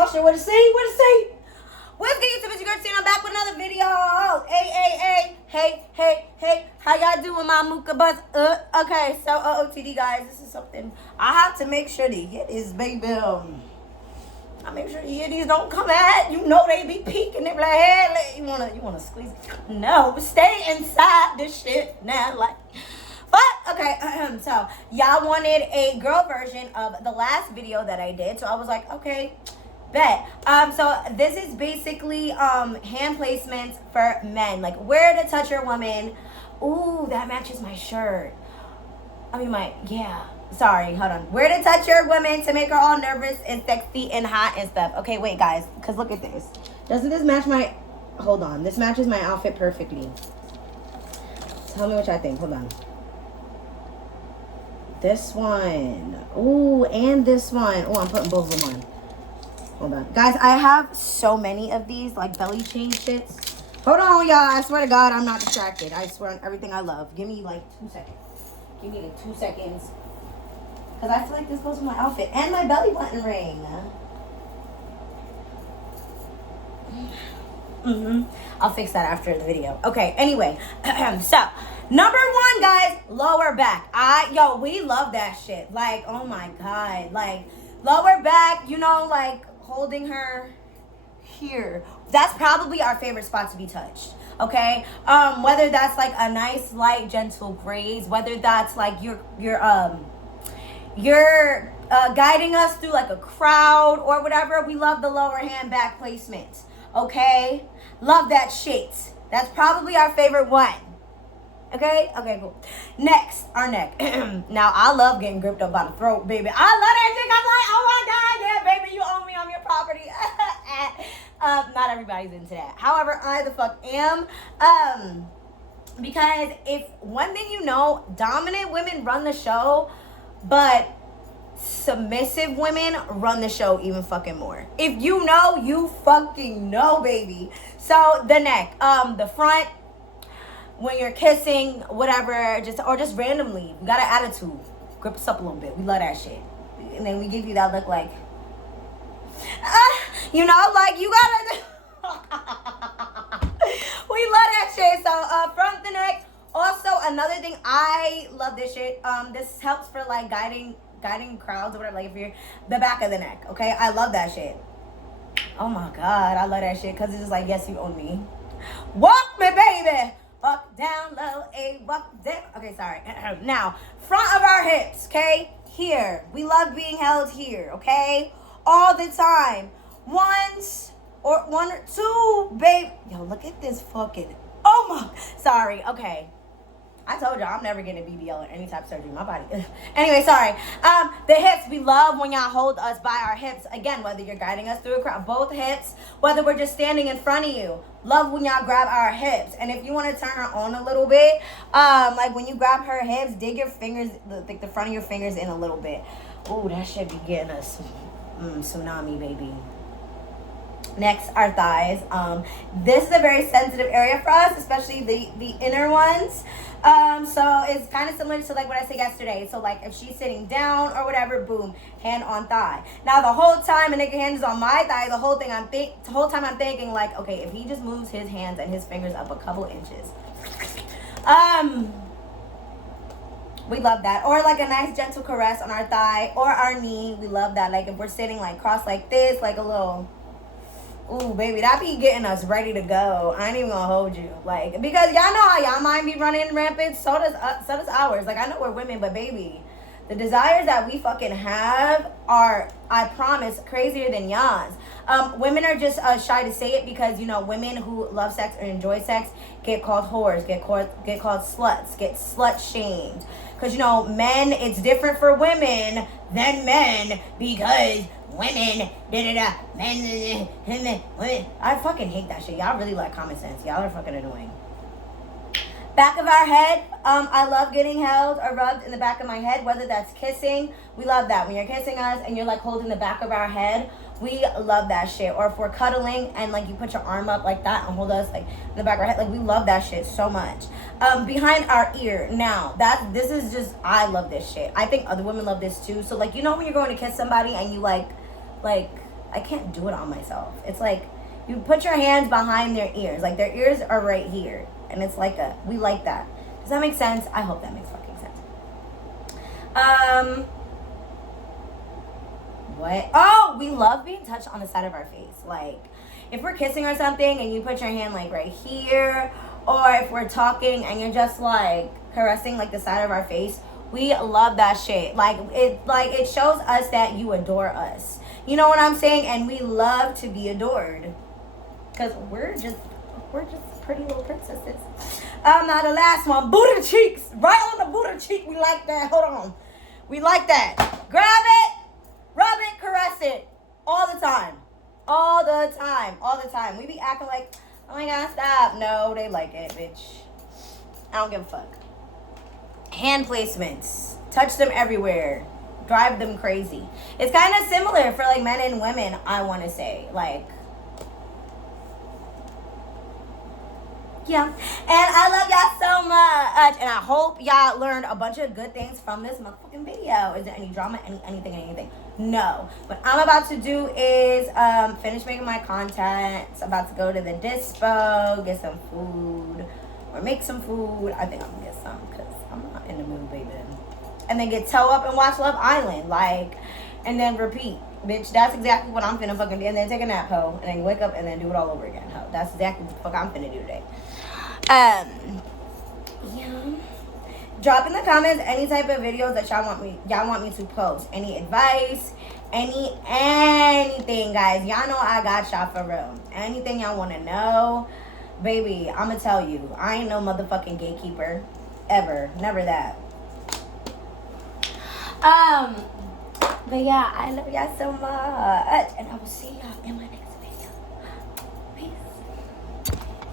Usher with a C, with a C. What's good, YouTube? It's your girl, I'm back with another video. Hey. How y'all doing, my Mooka Buzz? Okay, so, OOTD, guys, this is something I have to make sure the Yetis, baby, I make sure the Yetis don't come at. You know they be peeking. They be like, hey, you wanna squeeze? No, stay inside this shit now, like. But, okay, so, y'all wanted a girl version of the last video that I did, so I was like, okay, bet. So this is basically, hand placements for men, like where to touch your woman. Ooh, that matches my shirt. Sorry, hold on. Where to touch your woman to make her all nervous and sexy and hot and stuff. Okay, wait, guys, because look at this. Doesn't this match my, hold on, this matches my outfit perfectly. Tell me what y'all think, hold on. This one. Ooh, and this one. Oh, I'm putting both of them on. Hold on. Guys, I have so many of these, like, belly chain shits. Hold on, y'all. I swear to God, I'm not distracted. I swear on everything I love. Give me, like, 2 seconds. Give me, like, 2 seconds. Because I feel like this goes with my outfit. And my belly button ring. I'll fix that after the video. Okay, anyway. So, number one, guys, lower back. We love that shit. Like, oh my God. Like, lower back, you know, like, holding her here. That's probably our favorite spot to be touched. Okay? Whether that's, like, a nice, light, gentle graze. Whether that's, like, you're guiding us through, like, a crowd or whatever. We love the lower hand back placement. Okay? Love that shit. That's probably our favorite one. Okay? Okay, cool. Next, our neck. Now, I love getting gripped up by the throat, baby. I love that shit. I'm like, oh my God, yeah, baby, you own me, I'm your property. Not everybody's into that. However, I the fuck am. Because if one thing you know, dominant women run the show, but submissive women run the show even fucking more. If you know, you fucking know, baby. So the neck, the front, when you're kissing, whatever, just randomly, you got an attitude, grip us up a little bit. We love that shit. And then we give you that look like, you know, like you gotta. We love that shit. So front the neck. Also, another thing, I love this shit. This helps for like guiding crowds or whatever, like if you're the back of the neck, okay? I love that shit. Oh my God, I love that shit because it's just like, yes, you own me. Walk me, baby. Walk down low, walk down. Okay, sorry. Now, front of our hips, okay? Here. We love being held here, okay? All the time. One or two, babe. Yo, look at this fucking, oh my, sorry, okay. I told y'all I'm never getting a BBL or any type of surgery. My body. Anyway, sorry. The hips. We love when y'all hold us by our hips. Again, whether you're guiding us through a crowd, both hips, whether we're just standing in front of you. Love when y'all grab our hips. And if you want to turn her on a little bit, like when you grab her hips, dig your fingers, the front of your fingers in a little bit. Ooh, that should be getting us tsunami, baby. Next, our thighs. This is a very sensitive area for us, especially the inner ones. So it's kind of similar to like what I said yesterday. So like if she's sitting down or whatever, boom, hand on thigh. Now the whole time a nigga hand is on my thigh, the whole time I'm thinking like, okay, if he just moves his hands and his fingers up a couple inches, we love that. Or like a nice gentle caress on our thigh or our knee. We love that. Like if we're sitting like crossed like this, like a little. Ooh, baby, that be getting us ready to go. I ain't even gonna hold you. Like, because y'all know how y'all mind be running rampant. So does ours. Like, I know we're women, but baby, the desires that we fucking have are, I promise, crazier than y'all's. Women are just shy to say it because, you know, women who love sex or enjoy sex get called whores, get called sluts, get slut shamed. Because, you know, men, it's different for women than men because women, men, women. I fucking hate that shit. Y'all really like common sense. Y'all are fucking annoying. Back of our head, I love getting held or rubbed in the back of my head, whether that's kissing. We love that. When you're kissing us and you're like holding the back of our head, we love that shit. Or if we're cuddling and like you put your arm up like that and hold us like in the back of our head, like we love that shit so much. Behind our ear. Now, this is just, I love this shit. I think other women love this too. So like, you know when you're going to kiss somebody and you like I can't do it on myself. It's like you put your hands behind their ears. Like their ears are right here. And it's like we like that. Does that make sense? I hope that makes fucking sense. What? Oh, we love being touched on the side of our face. Like, if we're kissing or something and you put your hand like right here, or if we're talking and you're just like caressing like the side of our face, we love that shit. Like it shows us that you adore us. You know what I'm saying? And we love to be adored. Cause we're just pretty little princesses. Now the last one, booty cheeks. Right on the booty cheek. We like that. Hold on. We like that. Grab it, rub it, caress it. All the time. All the time. All the time. We be acting like, oh my God, stop. No, they like it, bitch. I don't give a fuck. Hand placements. Touch them everywhere. Drive them crazy. It's kind of similar for like men and women, I want to say. Like, yeah. And I love y'all so much. And I hope y'all learned a bunch of good things from this motherfucking video. Is there any drama? Anything? No. What I'm about to do is finish making my content. I'm about to go to the dispo, get some food. Or make some food. I think I'm going to get some because I'm not in the mood, baby. And then get toe up and watch Love Island. Like, and then repeat. Bitch, that's exactly what I'm finna fucking do. And then take a nap, ho. And then wake up and then do it all over again, ho. That's exactly what the fuck I'm finna do today. Yeah. Drop in the comments any type of videos that y'all want me to post. Any advice, anything, guys. Y'all know I got y'all for real. Anything y'all want to know, baby, I'ma tell you. I ain't no motherfucking gatekeeper ever. Never that. But yeah, I love y'all so much, and I will see y'all in my